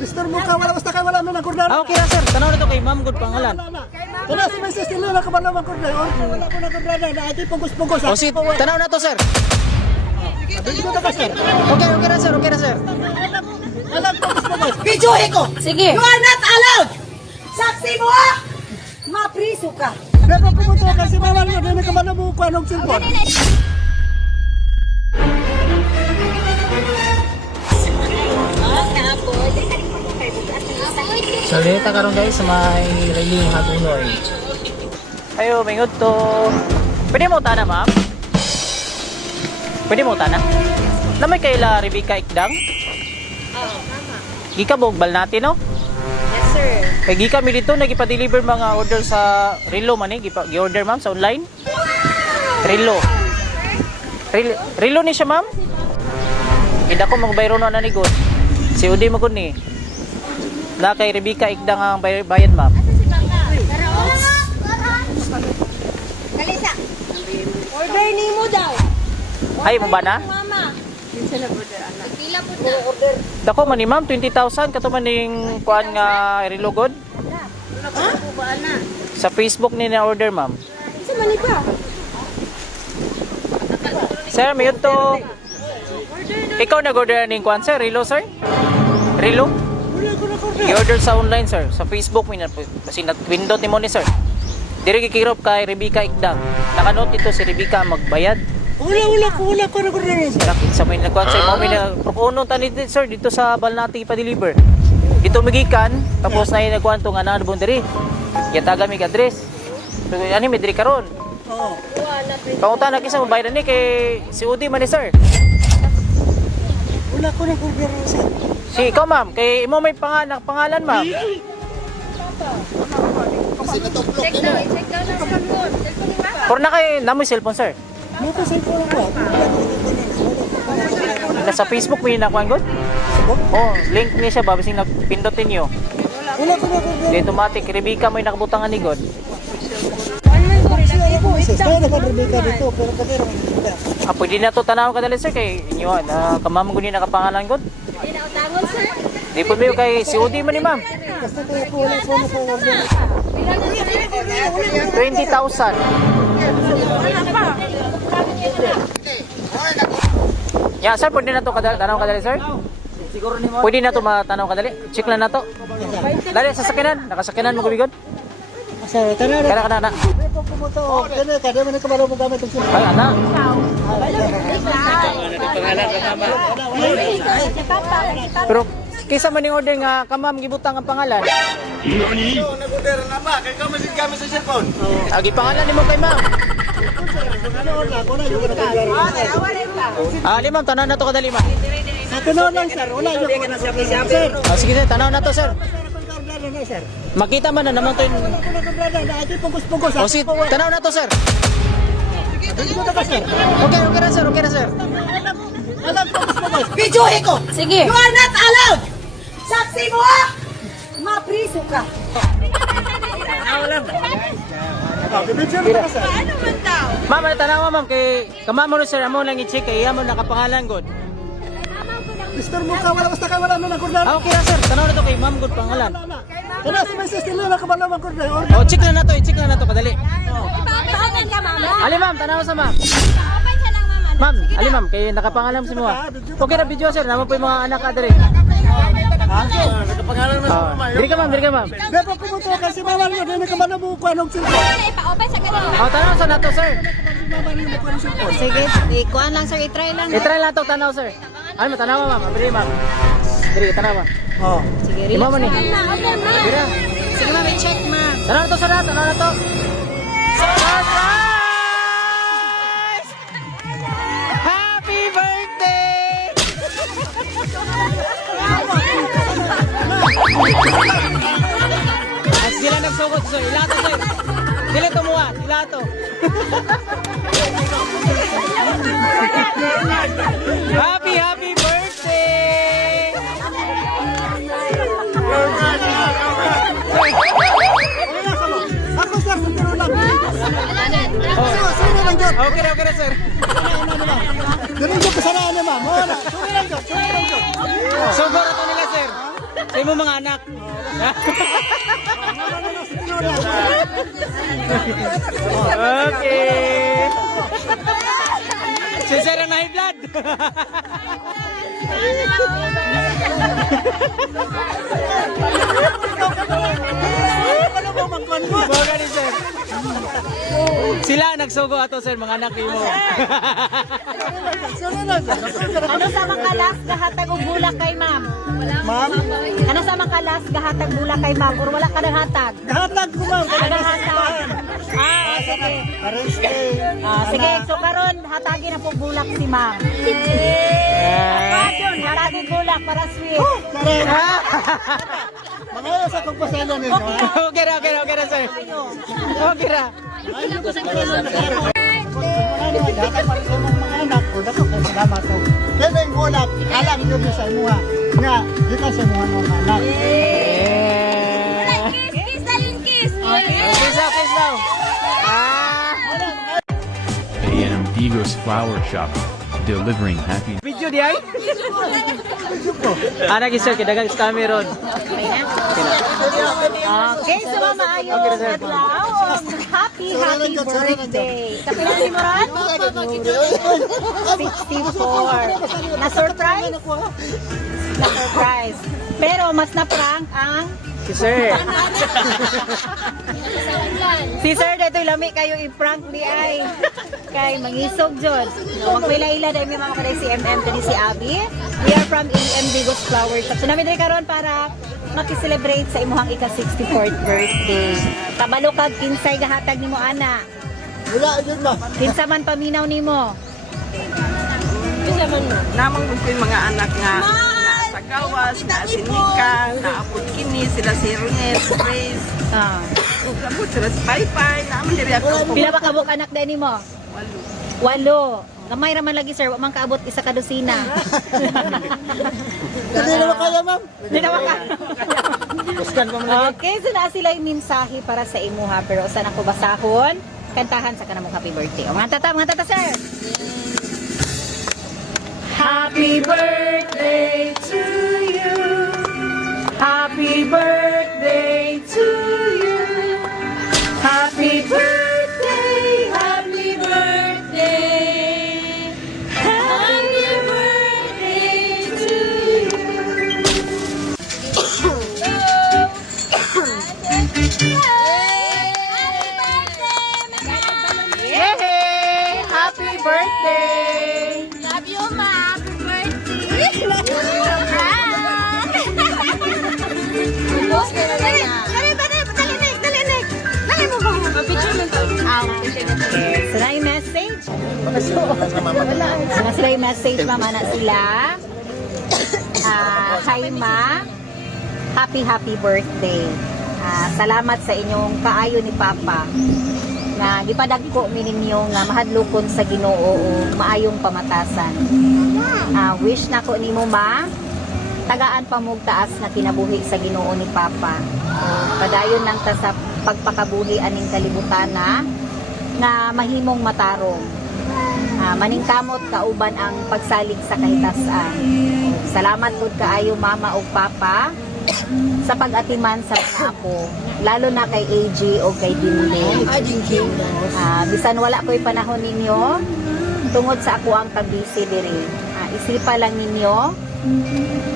Mister Muka, wala basta kayo wala man ang kordada. Okay na sir, tanaw na to kay Ma'am Good pangalan. Wala si Mrs. Tilo na kabalo ang kordada. Wala po na kordada, na ito pungkos-pungkos. O si, tanaw na to sir. Dito ka sir. Okay na sir, okay na sir. Alam pungkos-pungkos. Videohin ko! Sige. You are not allowed! Saksi mo! Mapriso ka! Pero pumunto kasi bawal mo, dito kabalo mo ko anong cellphone. Salita karon guys sa may railing Hagunoy. Ayo, mingod to. Pwede mo tana, ma'am? Pwede mo tana? Namay kayla Rebecca Ikdang? Oo, tama. Gika bogbal natin, no? Yes, sir. Kay gika mi dito nagipa-deliver mga order sa Relo man eh, gi-order ma'am sa online. Relo. Relo ni siya, ma'am? Hindi ako magbayro na ni God. Si Udi magod ni. Na kay Rebecca Ikdang ang bayad, ma'am. Kalisa! Order ni mo daw! Ay mo ba na? Mama! Pila po na. Dako man ni ma'am 20,000 kato man ning kuan nga Relo God. Sa Facebook ni na order, ma'am. Isa mani pa? Sir, may to. Ikaw nag-order ning kuan sir, Relo sir? Relo? I-order sa online sir, sa Facebook mi na kasi nag-pindot ni mo ni sir. Diri gikirop kay Rebecca Ikdang. Nakanote ito si Rebecca magbayad. Wala ko na kordada sir. Sa may nagkuan sa mo mi na prokuno tani sir dito sa Balnati pa-deliver. Dito magikan tapos na nagkuan to nga na diri. Ya taga mi address. So ani mi diri karon. Oo. Pangutan na kisa magbayad ni kay si Udi man ni sir. Wala ko na kordada sir. Si ikaw ma'am, kay imo may pangalan ma'am. Check daw na cellphone. Cellphone ni Mama. Puro na kay namoy cellphone sir. Mo ko cellphone ko. Nasa Facebook may nakuan god? Oh, link niya siya babasing napindutin niyo. Wala ko na kordada. Di automatic Rebecca may nakabutangan ni god. Kaya naka-Rebecca dito, pero kadero man dito. Ah, pwede na to tanaw kadali sir kay inyo na kamam guni nakapangalan god. Hindi na utangon, sir. Di po mayo kay si Udi man ni ma'am. Basta kaya ko wala ko na po order. Pila na, sir? 20,000. Ya, sir, pwede na to tanaw kadali sir? Siguro ni mo. Pwede na to matanaw kadali. Check lang na to. Dali sa sakinan, nakasakinan mo gabigod. Sir, tara na. Kana na. Pero pumunto, kaya kada man kabalo mo gamit ang cellphone. Ay, ana. Pero kaysa man yung order nga kamam gibutang ang pangalan. Nag-order na ba? Kaya ka masin gamit sa cellphone. Agi pangalan nimo kay ma'am. Ano order ko na yung order. Ah, ma'am, tanaw na to kadali ma'am. Ako na lang sir, wala yung ko na sir. Ah, sige sir, tanaw na to sir. Na sir. Makita man na naman to yung... Ako na kordada, na ito pungkos-pungkos. O sige, tanaw na to sir. Dito ka sir. Okay na sir, okay na sir. Alam pungkos-pungkos. Videohin ko! Sige. You are not allowed! Saksi mo! Mapriso ka! Bibigyan mo ka sir. Ano man daw? Ma'am, tanaw ma'am, kay kamamo no sir, amo lang i-check kay amo nakapangalan god. Mister Muka, wala basta kayo wala man ang kordada. Ah, okay na sir, tanaw na to kay ma'am god pangalan. Kaya si Mrs. Tilo na kabalo ang kordada. O, check na to, i-check na to kadali. Ipa-open ka, Mama. Ali ma'am, tanaw sa ma'am. Ipa-open siya lang, Mama. Ma'am, ali ma'am, kay nakapangalan si mo. Okay na video sir, naman po yung mga anak ka diri. Nakapangalan mo sa mama. Diri ka ma'am, diri ka ma'am. Pero pumunto kasi bawal mo, dito kabalo mo ko anong cellphone. Wala, ipa-open sa ganun. O, tanaw sa nato sir. Sige, ikuan lang, sir. I-try lang. I-try lang to tanaw sir. Ay, matanaw ma'am, diri ma'am. Diri, tanaw ma'am. Oh. Sige, Imo man ni. Open na. Diri. Sige, Mama, i-check, ma. Tanaw na to sir, tanaw na to. Surprise! Happy birthday! As sila nagsugod sir, ilato sir. Dili tumuwa, ilato. Happy birthday! Ako sir, sa tiro lang. Okay na sir. Dito yung kasalanan ma'am. Suri lang dyan. Sugod na to nila sir. Sa imo mga anak. Okay. Si Sir ang high blood. Baga ni Sir. Sila nagsugo ato Sir, mga anak mo. Ano sa mga last gahatag og bulak kay ma'am? Ma'am, Ano sa mga last gahatag bulak kay ma'am? Or wala ka nang hatag? hatag ko ma'am. Ano hatag? Sige. Areste. Sige, so karon hatagin na po bulak si ma'am. Hatagin bulak para sweet. Mga sa pagpasala ninyo. Okay na Sir. Okay na. Dapat para sa mga anak ko, dapat kay salamat ko. Kaya yung bulak, alam nyo sa imuha. Nga, di ka sa imuha ng anak. Kiss na yun, kiss. Kiss daw. AM Digos Flower Shop, delivering happy. Video di ay? Anak Sir, kidagang scammer ron. Okay, so maayo adlaw. Happy birthday. Kapila ni mo ron? 64. Na-surprise? Na-surprise. Pero mas na-prank ang Si Sir. si Sir detoy lami kayo i-prank di ay. Kay mangisog jud. Wag may laila dai may mama kaday si MM kani si Abby. We are from AM Digos Flower Shop. So nami diri karon para maki-celebrate sa imuhang ika-64th birthday. Kabalo kag kinsay gahatag nimo ana. Wala, yun ba? Kinsa man paminaw nimo. Namang ko yung mga anak nga sa gawas, na sinika, naapod kini, sila si Ronel, si Grace, labot sila si Paypay, naman diri ako. Pila ba kabuk anak dai nimo? 8. Gamay ra man lagi sir, wa man kaabot isa ka dosina. Hindi naman kaya ma'am. Di na maka. Okay, so na sila yung mensahe para sa imuha. Pero saan ako basahon? Kantahan sa kanamong happy birthday. O, mga tata, sir! Happy birthday to you. Happy birthday to you. Happy birthday, happy birthday. Happy birthday to Yay! Happy birthday! Love you, ma. Happy birthday. Dali mo ba? Mapicture mo to. So na yung message. Wala. So na sila yung message, mama na sila. Hi ma, happy birthday. Salamat sa inyong kaayo ni Papa na gipadagko mi ninyo nga mahadlokon sa Ginoo o maayong pamatasan. Wish na ko nimo ma tagaan pa mo taas na kinabuhi sa Ginoo ni Papa. Padayon lang ta sa pagpakabuhi aning kalibutan na mahimong matarong. Maningkamot kauban ang pagsalig sa kahitasan. Salamat pud kaayo mama ug papa sa pag-atiman sa mga apo, lalo na kay AG o kay Dinde. Bisan wala ko'y panahon ninyo, tungod sa ako ang kabisi diri. Isipa lang ninyo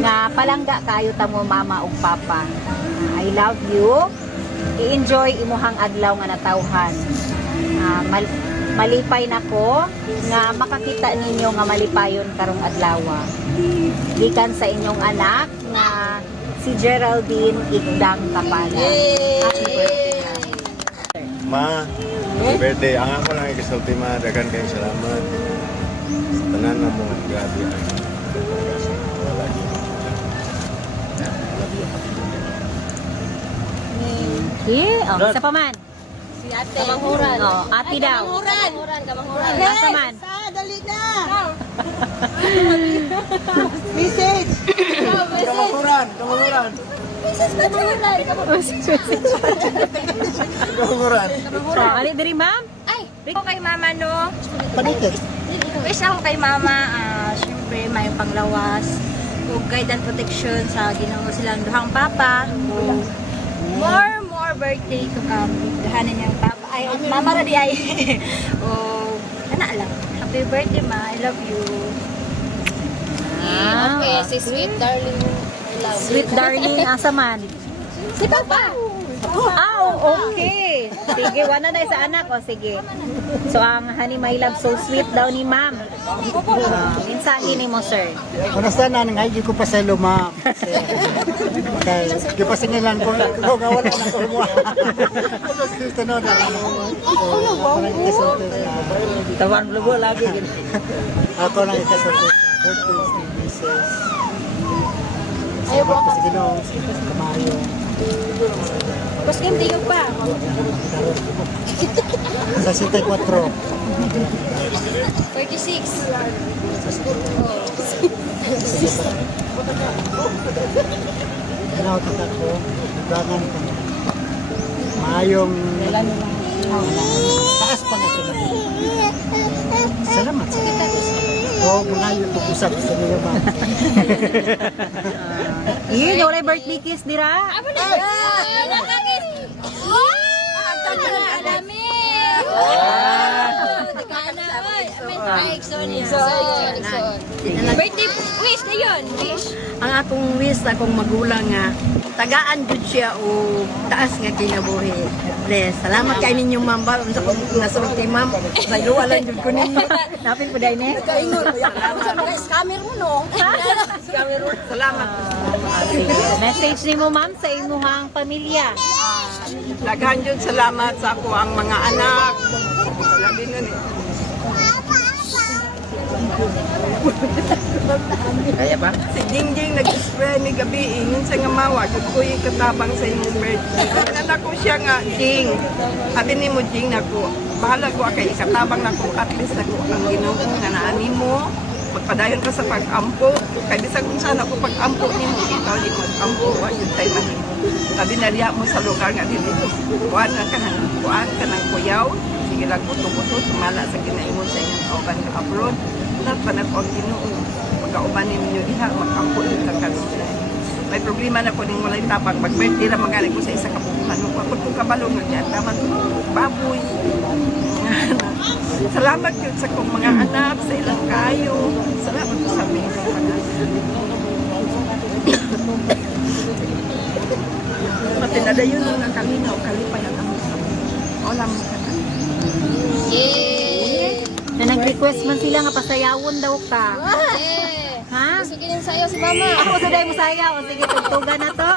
nga palangga kayo tamo mama ug papa. I love you. I-enjoy imuhang adlaw nga natawhan. Malipay nako nga makakita ninyo nga malipayon karong adlaw. Gikan sa inyong anak nga si Geraldine Igdang Kapala. Happy birthday. Ma, happy birthday. Ang ako lang ikasulti ma, dagan kayong salamat. Sa tanan na mo, grabe ang pag-asa. Wala niyo. Love you. Yeah, isa pa man. Si ate. Kamanghuran. Ate daw. Kamanghuran. Asa man. Dali na! Message! Kamukuran! Kamukuran! Kamukuran! Ali diri ma'am. Ay, ako kay mama no. Panikit! Wish ako kay mama, syempre may panglawas. ug guide and protection sa Ginoo silang duhang papa. Ug more birthday dahanan niyang papa. Ay, mama ra di ay. O ana lang. Happy birthday ma. I love you. Okay, si sweet darling. Sweet darling, asa man? Si papa. Okay. Sige, wala na sa anak. O, sige. So, ang honey my love so sweet daw ni ma'am. Insani ni mo, sir. Kunasta na nga, hindi ko pa sa luma. Kaya, di pa singilan ko, wala na ko mo. Gusto na na. Tawan lugo lagi. Ako lang ikasulti sa birthdays ni Mrs. Salamat ko sa Ginoo, sa kamayo. Tapos game tingog pa. Sa 64. 36. Kinautot ako, gangan ko. Maayong taas pa nga sila. Salamat. Oo, mga yung pag-usap sa nila ba? Yun, wala birthday kiss dira. Apa na? Nakakis. Alami. Birthday wish na yun. Wish. Ang akong wish akong magulang nga tagaan jud siya o taas nga kinabuhi. Bless. Salamat kay ninyong ma'am ba unsa ko nasulog kay ma'am. Saylo lang jud ko ninyo. Napin po dahil ne. Kaingon sa mga scammer mo no. Scammer mo. Salamat. Message ni mo ma'am sa imuhang pamilya. Daghan jud salamat sa ako ang mga anak. Labi na ni. Kaya ba? Si Jingjing nag-spray ni gabi ingon sa nga mawa jud ko katabang sa imong birthday. Ang anak ko siya nga Jing. Sabi ni mo Jing nako, bahala ko kay ikatabang nako at least nako ang Ginoo nga naani mo. Magpadayon ka sa pag-ampo. Kay bisag kung saan ako pag-ampo nimo ikaw di mag-ampo wa jud tay man. Sabi na diha mo sa lugar nga dili. Kuan ka ng kuyaw. Sige lang buto-buto sumala sa ginaingon sa inyong kauban nga abroad. Panag ang Ginoo pagkauban ninyo diha mag-ampo ka kanila. May problema na ko ning walay tapang mag-birthday ra magaling ko sa isa ka bubuhan ko ako tong kabalo nga diyan dapat baboy. Salamat yun sa kong mga anak sa ilang kayo. Salamat po sa mga anak. Matinadayon nung nakalinaw kalipay ang amo sa mga. Wala mo ka na. Yay! Na nag-request man sila nga pasayawon daw ka. Eh! Ha? Gusto ginin sa'yo si mama. Ako sa dahil mo sayaw. O sige, tugtugan na to.